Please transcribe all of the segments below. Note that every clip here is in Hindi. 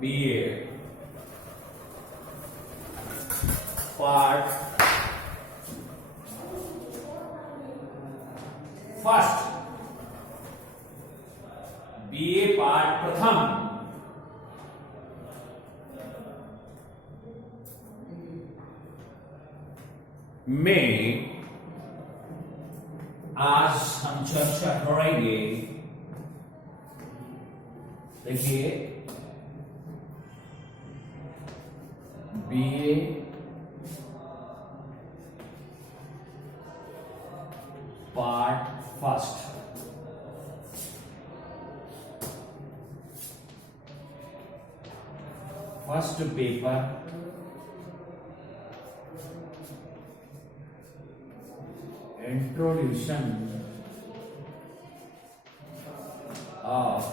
BA part first, BA part प्रथम में आज हम चर्चा करेंगे। देखिए, BA part first, first paper introduction of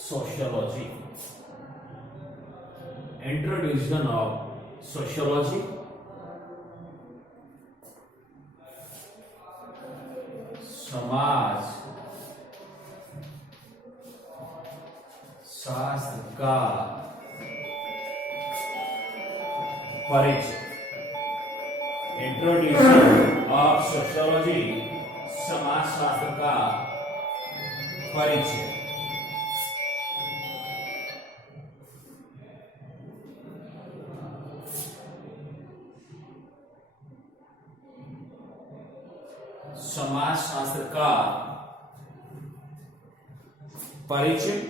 sociology, introduction of sociology, समाज शास्त्र का परिचय, इंट्रोड्यूशन ऑफ सोशियोलॉजी, समाज शास्त्र का परिचय। समाज शास्त्र का परिचय,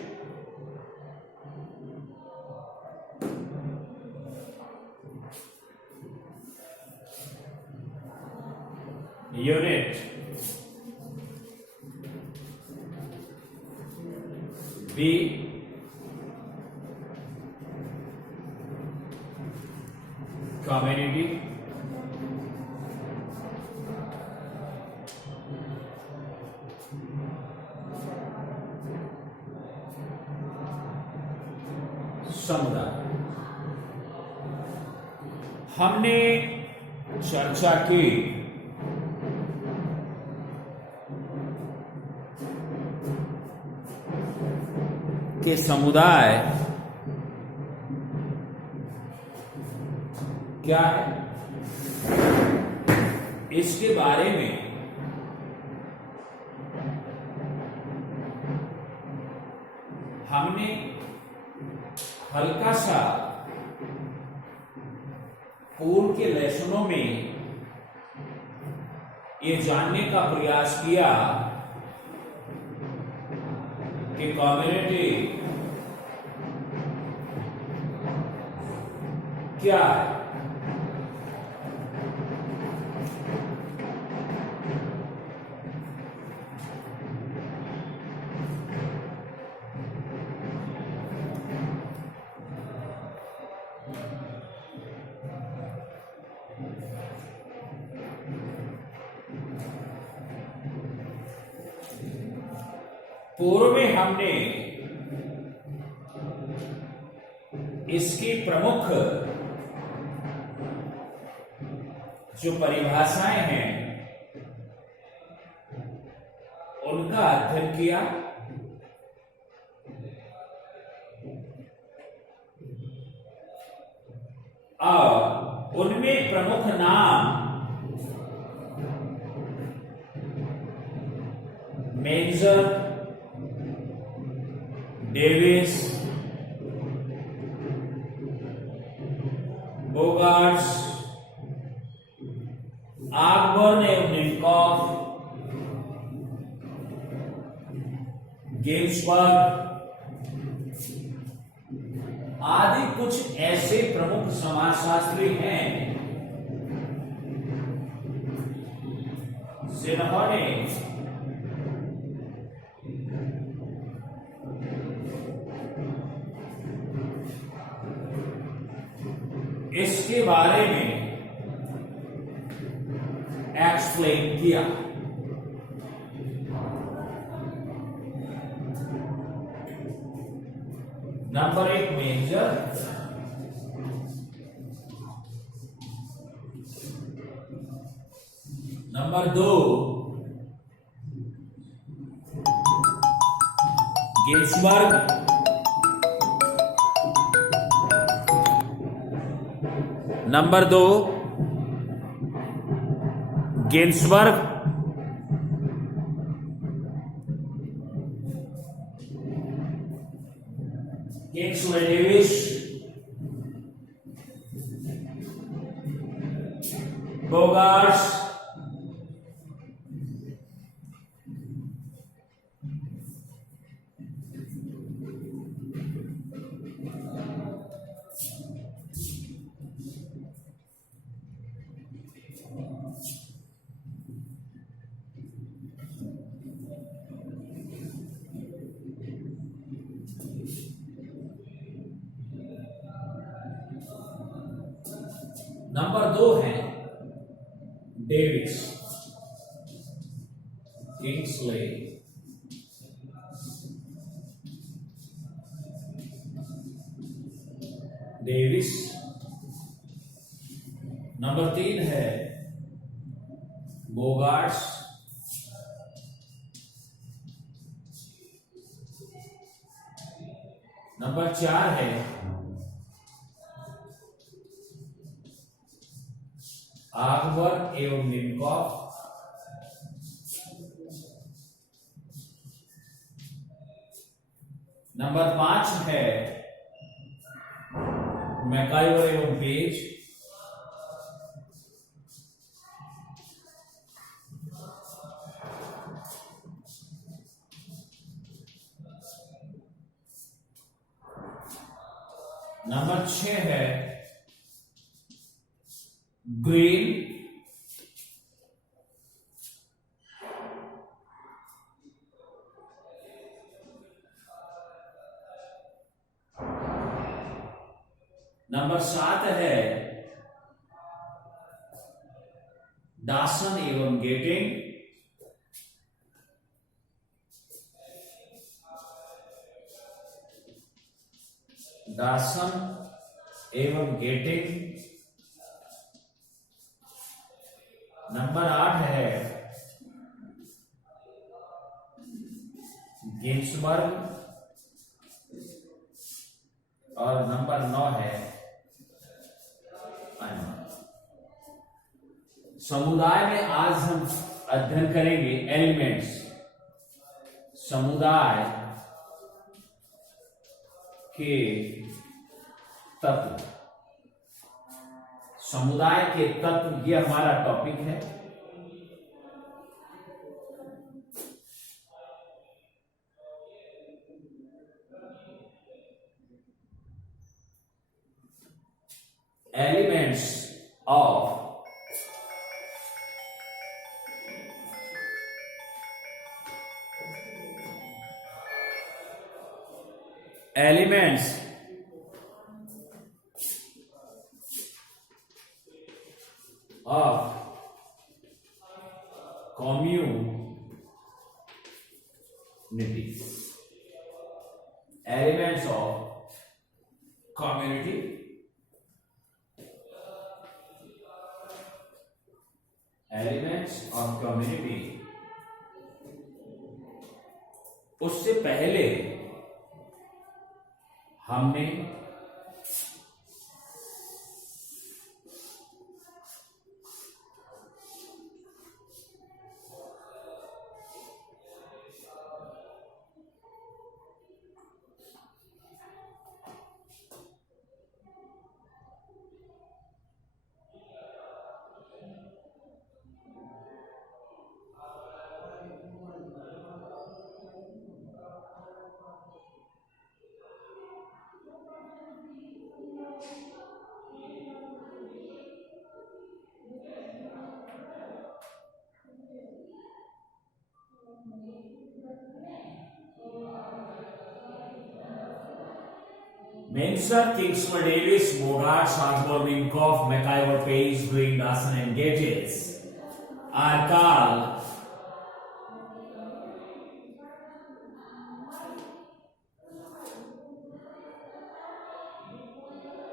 यूनिट बी, कम्युनिटी, समुदाय। हमने चर्चा की कि समुदाय क्या है, इसके बारे में हमने हल्का सा पूर्व के लेसनों में ये जानने का प्रयास किया कि कम्युनिटी क्या है। पूर्व में हमने इसकी प्रमुख जो परिभाषाएं हैं उनका अध्ययन किया और उनमें प्रमुख नाम मेंजर, डेविस, बोगार्ट्स, आकबर्न एवं निकोफ, गिन्सबर्ग आदि कुछ ऐसे प्रमुख समाजशास्त्री हैं जिन्होंने इसके बारे में एक्सप्लेन किया। Number 1 major, number 2 Ginsberg, number 2 Ginsberg, Kingsley Davis, Bogarts, number 2 है डेविस, किंग्सले, डेविस। नंबर 3 है बोगार्ट्स, नंबर 4 है आगवर एवं निमकॉफ, नंबर 5 है मैकाइवर एवं पेज, नंबर 6 है ग्रीन, नंबर 7 है डासन एवं गेटिंग, डासन एवं गेटिंग, नंबर 8 है गिन्सबर्ग और नंबर 9 है आयमन। समुदाय में आज हम अध्ययन करेंगे एलिमेंट्स, समुदाय के तत्व, समुदाय के तत्व, यह हमारा टॉपिक है। Elements of elements of community, elements of community, elements of community। उससे पहले हमने Menser, Kingsford, Davis, Bogarts, Osborne, Minkoff, McIver, Page, Green, Dawson, and Gates are called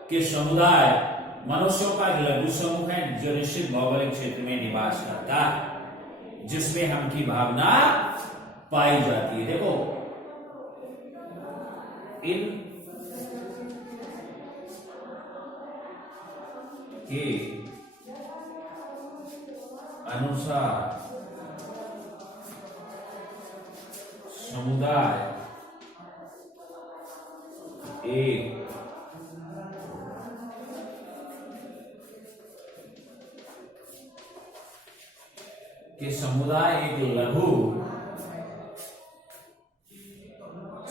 कि समुदाय मनुष्यों का एक लघु समूह है जो निश्चित भौगोलिक क्षेत्र में निवास करता है, जिसमें हम की भावना पाई जाती है। देखो इन के अनुसार समुदाय एक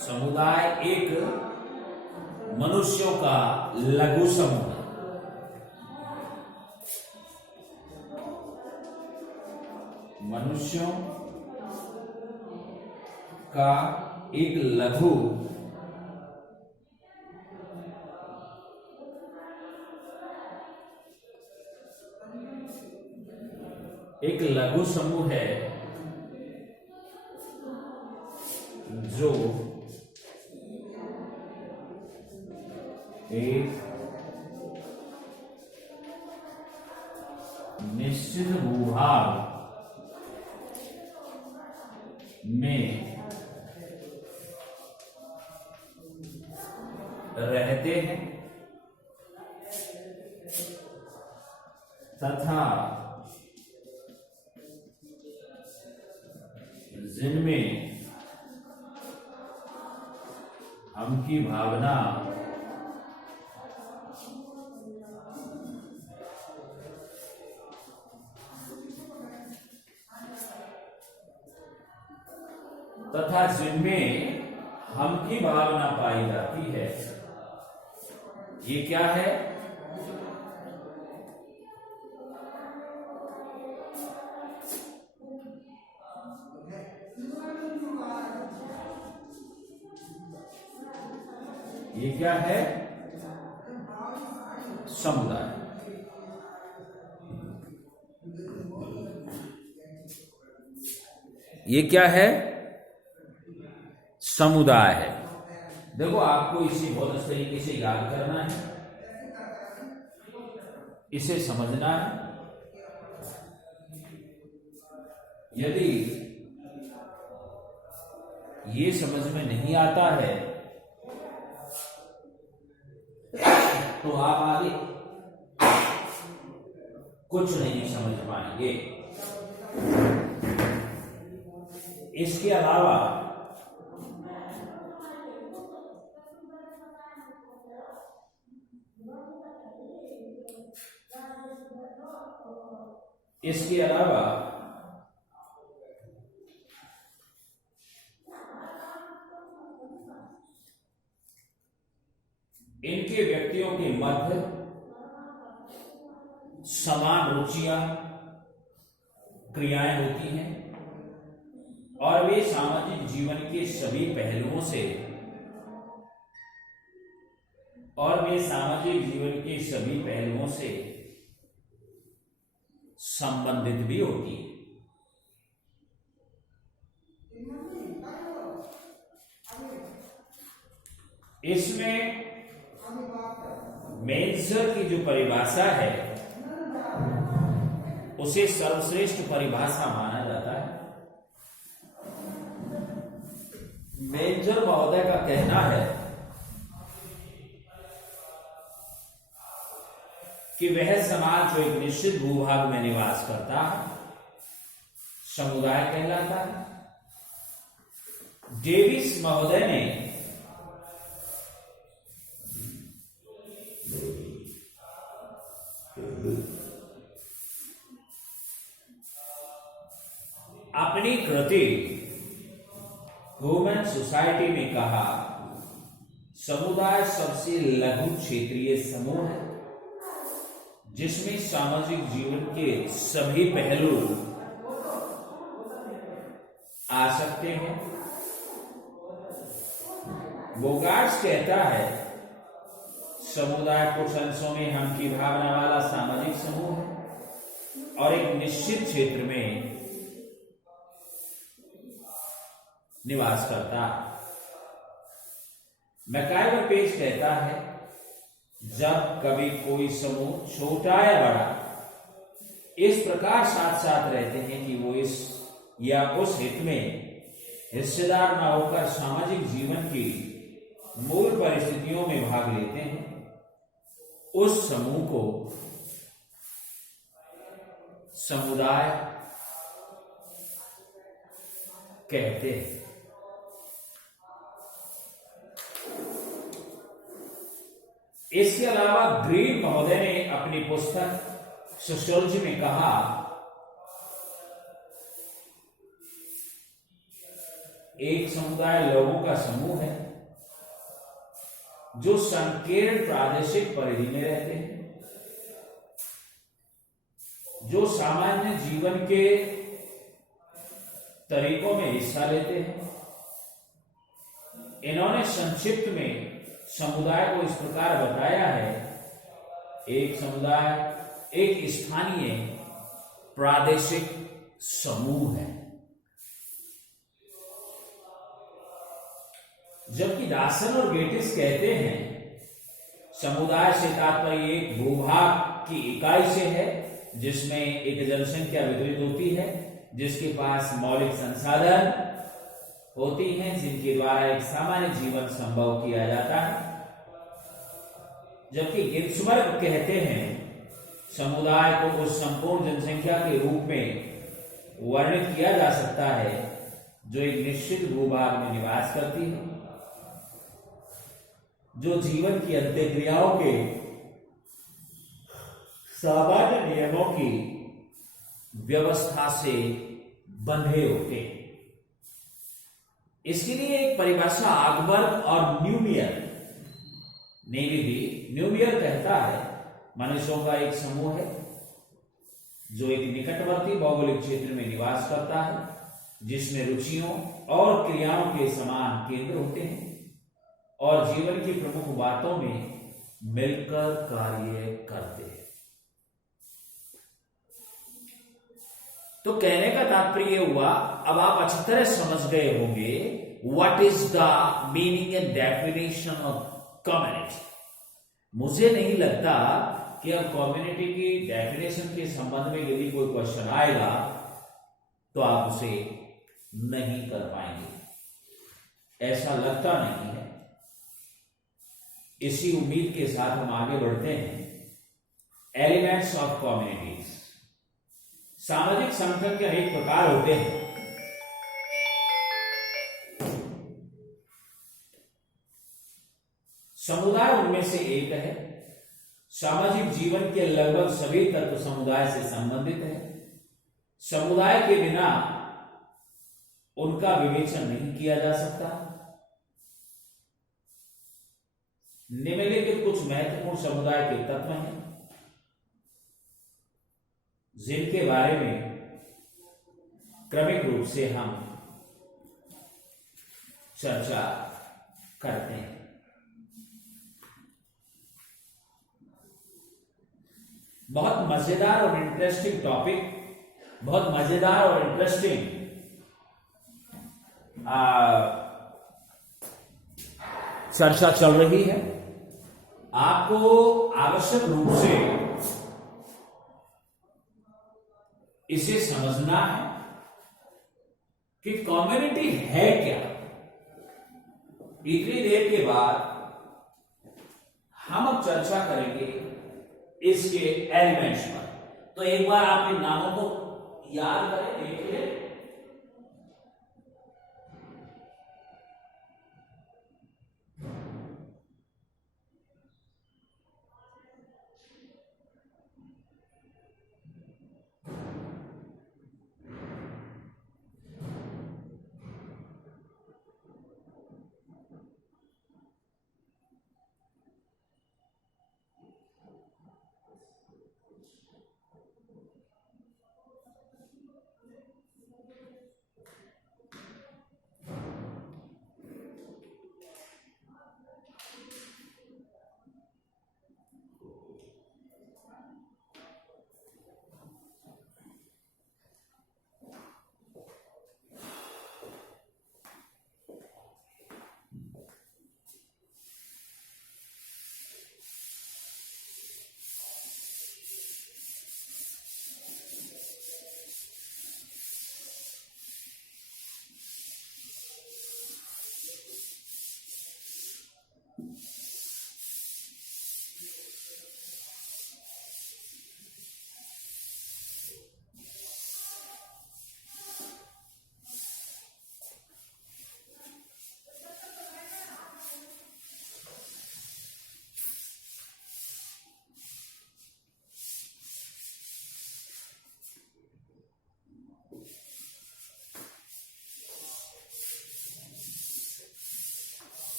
समुदाय एक मनुष्यों का लघु समूह है। मनुष्यों का एक लघु समूह है जो एक निश्चित भूभाग में रहते हैं तथा जिनमें हम की भावना पाई जाती है। ये क्या है? ये क्या है? समुदाय। ये क्या है? समुदाय है। देखो, आपको इसे बहुत अच्छे तरीके से याद करना है, इसे समझना है। यदि ये समझ में नहीं आता है तो आप आगे कुछ नहीं समझ पाएंगे। इसके अलावा इनके व्यक्तियों के मध्य समान रुचियां, क्रियाएं होती हैं और वे सामाजिक जीवन के सभी पहलुओं से संबंधित भी होती है। इसमें मेंसर की जो परिभाषा है उसे सर्वश्रेष्ठ परिभाषा माना जाता है। मेंसर महोदय का कहना है कि वह समाज जो एक निश्चित भूभाग में निवास करता है समुदाय कहलाता है। डेविस महोदय ने अपनी कृति ह्यूमन सोसाइटी में कहा, समुदाय सबसे लघु क्षेत्रीय समूह है जिसमें सामाजिक जीवन के सभी पहलू आ सकते हैं। बोगार्ट्स कहता है, समुदाय कुछ अंशों में हम की भावना वाला सामाजिक समूह है और एक निश्चित क्षेत्र में निवास करता है। मैकाइवर पेज कहता है, जब कभी कोई समूह छोटा या बड़ा इस प्रकार साथ साथ रहते हैं कि वो इस या उस हित में हिस्सेदार न होकर सामाजिक जीवन की मूल परिस्थितियों में भाग लेते हैं उस समूह को समुदाय कहते हैं। इसके अलावा ग्रीन महोदय ने अपनी पुस्तक सोशियोलॉजी में कहा, एक समुदाय लोगों का समूह है जो संकीर्ण प्रादेशिक परिधि में रहते हैं, जो सामान्य जीवन के तरीकों में हिस्सा लेते हैं। इन्होंने संक्षिप्त में समुदाय को इस प्रकार बताया है, एक समुदाय एक स्थानीय प्रादेशिक समूह है। जबकि दासन और गेटिस कहते हैं समुदाय से तात्पर्य एक भूभाग की इकाई से है जिसमें एक जनसंख्या वितरित होती है, जिसके पास मौलिक संसाधन होती हैं, जिनके द्वारा एक सामान्य जीवन संभव किया जाता है। जबकि गिब्सबर्ग कहते हैं समुदाय को उस संपूर्ण जनसंख्या के रूप में वर्णित किया जा सकता है जो एक निश्चित भूभाग में निवास करती है, जो जीवन की अंत्यक्रियाओं के सामान्य नियमों की व्यवस्था से बंधे होते हैं। इसके लिए एक परिभाषा आगबर्ग और न्यूमियर ने भी दी। न्यूमियर कहता है मनुष्यों का एक समूह है जो एक निकटवर्ती भौगोलिक क्षेत्र में निवास करता है, जिसमें रुचियों और क्रियाओं के समान केंद्र होते हैं और जीवन की प्रमुख बातों में मिलकर कार्य करते हैं। तो कहने का तात्पर्य हुआ, अब आप अच्छी तरह समझ गए होंगे what is the meaning and definition of community. मुझे नहीं लगता कि अब कम्युनिटी की डेफिनेशन के संबंध में यदि कोई क्वेश्चन आएगा तो आप उसे नहीं कर पाएंगे, ऐसा लगता नहीं है। इसी उम्मीद के साथ हम आगे बढ़ते हैं। Elements of communities. सामाजिक संगठन के अनेक प्रकार होते हैं। समुदाय उनमें से एक है। सामाजिक जीवन के लगभग सभी तत्व समुदाय से संबंधित है। समुदाय के बिना उनका विवेचन नहीं किया जा सकता। निम्नलिखित कुछ महत्वपूर्ण समुदाय के तत्व हैं जिनके बारे में क्रमिक रूप से हम चर्चा करते हैं। बहुत मजेदार और इंटरेस्टिंग टॉपिक, बहुत मजेदार और इंटरेस्टिंग चर्चा चल रही है। आपको आवश्यक रूप से इसे समझना है कि कम्युनिटी है क्या। इतनी देर के बाद हम अब चर्चा करेंगे इसके एलिमेंट्स पर। तो एक बार आप इन नामों को याद करें, देखिए।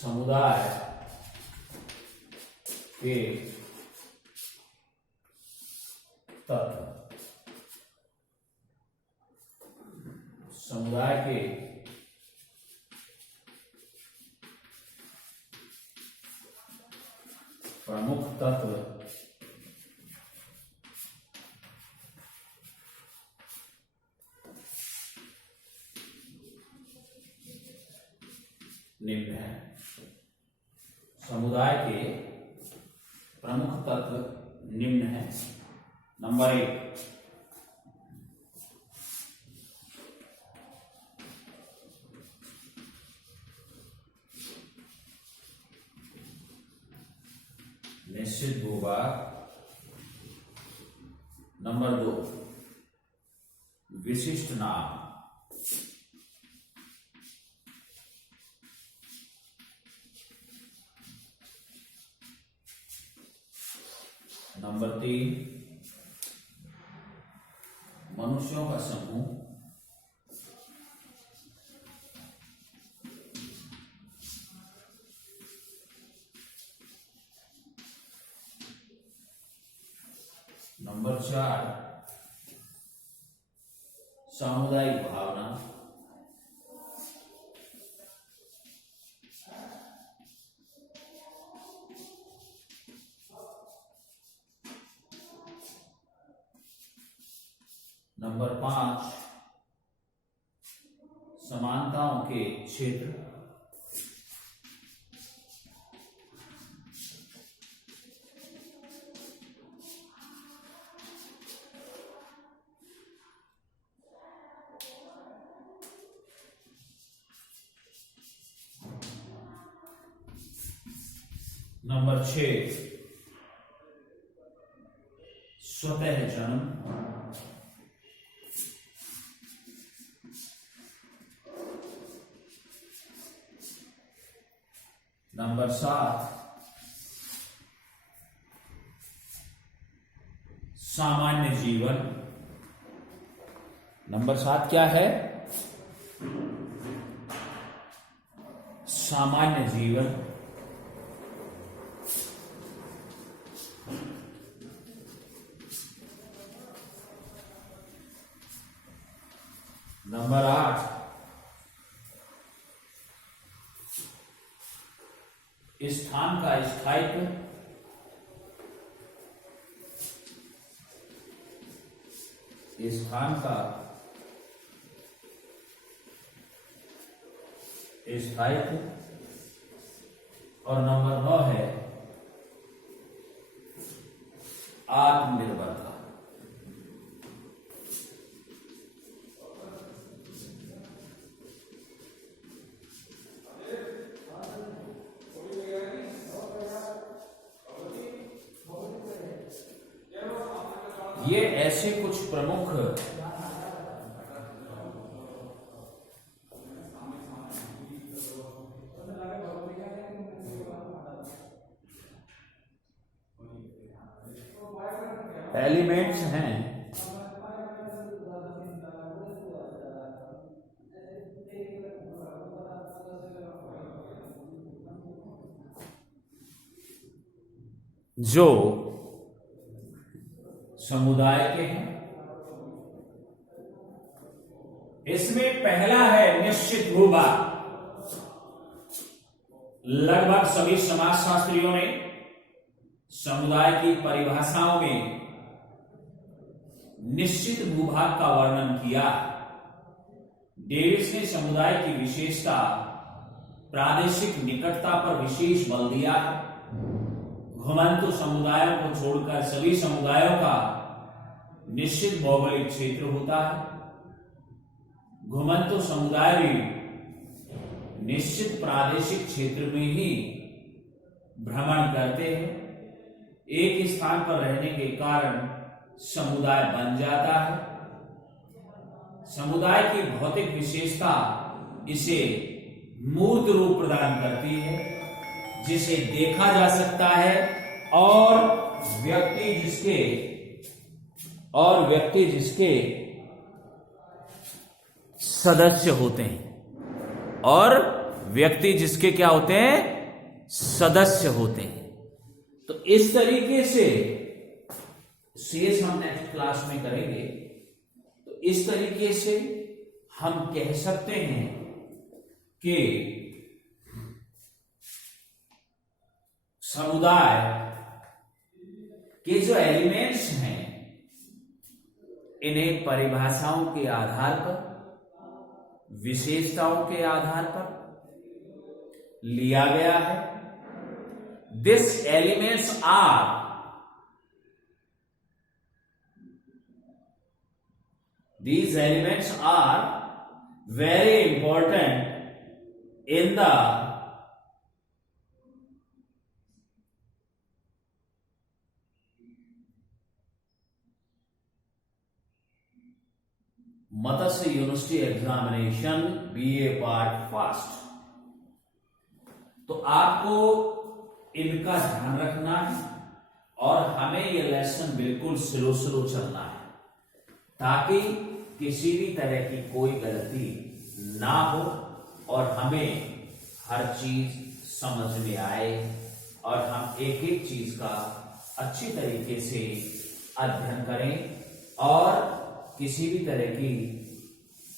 समुदाय के तत्व, समुदाय के प्रमुख तत्व निम्न है। समुदाय के प्रमुख तत्व निम्न है। नंबर 1, निश्चित भूभाग। नंबर 2, विशिष्ट नाम। नंबर 3, मनुष्यों का समूह। नंबर 4, सामुदायिक भावना। नंबर 5, समानताओं के क्षेत्र। नंबर 6, स्वतः जन्म। नंबर 7, सामान्य जीवन। नंबर 7 क्या है? सामान्य जीवन। नंबर 8, स्थान का स्थायित्व। स्थान का स्थायित्व। और नंबर 9 है आत्मनिर्भरता। ये ऐसे कुछ प्रमुख एलिमेंट्स हैं जो समुदाय के हैं। इसमें पहला है निश्चित भूभाग। लगभग सभी समाजशास्त्रियों ने समुदाय की परिभाषाओं में निश्चित भूभाग का वर्णन किया। डेविस ने समुदाय की विशेषता प्रादेशिक निकटता पर विशेष बल दिया। घुमंतु समुदायों को छोड़कर सभी समुदायों का निश्चित भौगोलिक क्षेत्र होता है। घुमंतु समुदाय भी निश्चित प्रादेशिक क्षेत्र में ही भ्रमण करते हैं। एक स्थान पर रहने के कारण समुदाय बन जाता है। समुदाय की भौतिक विशेषता इसे मूर्त रूप प्रदान करती है, जिसे देखा जा सकता है और व्यक्ति जिसके सदस्य होते हैं और व्यक्ति जिसके क्या होते हैं, सदस्य होते हैं। तो इस तरीके से शेष हम नेक्स्ट क्लास में करेंगे। तो इस तरीके से हम कह सकते हैं कि समुदाय के जो एलिमेंट्स हैं इन्हें परिभाषाओं के आधार पर, विशेषताओं के आधार पर लिया गया है। This elements are these elements are very important in the Matsya university examination BA part first. तो आपको इनका ध्यान रखना है और हमें यह लेसन बिल्कुल स्लो स्लो चलना है ताकि किसी भी तरह की कोई गलती ना हो और हमें हर चीज समझ में आए और हम एक एक चीज का अच्छी तरीके से अध्ययन करें और किसी भी तरह की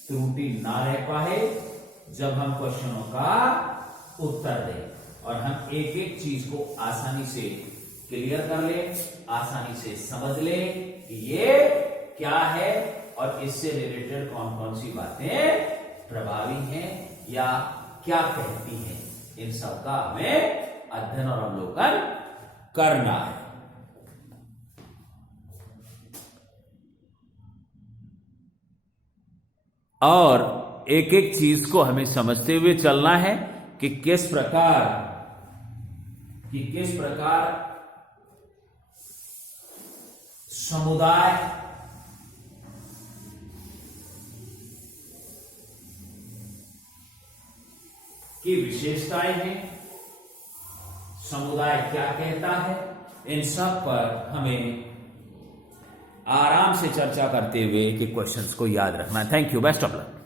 त्रुटि ना रह पाए जब हम क्वेश्चनों का उत्तर दें और हम एक एक चीज को आसानी से क्लियर कर ले, आसानी से समझ ले कि ये क्या है और इससे रिलेटेड कौन कौन सी बातें प्रभावी हैं या क्या कहती हैं। इन सब का हमें अध्ययन और अवलोकन करना है। और एक एक चीज को हमें समझते हुए चलना है कि किस प्रकार समुदाय की विशेषताएं हैं, समुदाय क्या कहता है, इन सब पर हमें आराम से चर्चा करते हुए कि क्वेश्चंस को याद रखना है। Thank you, best of luck.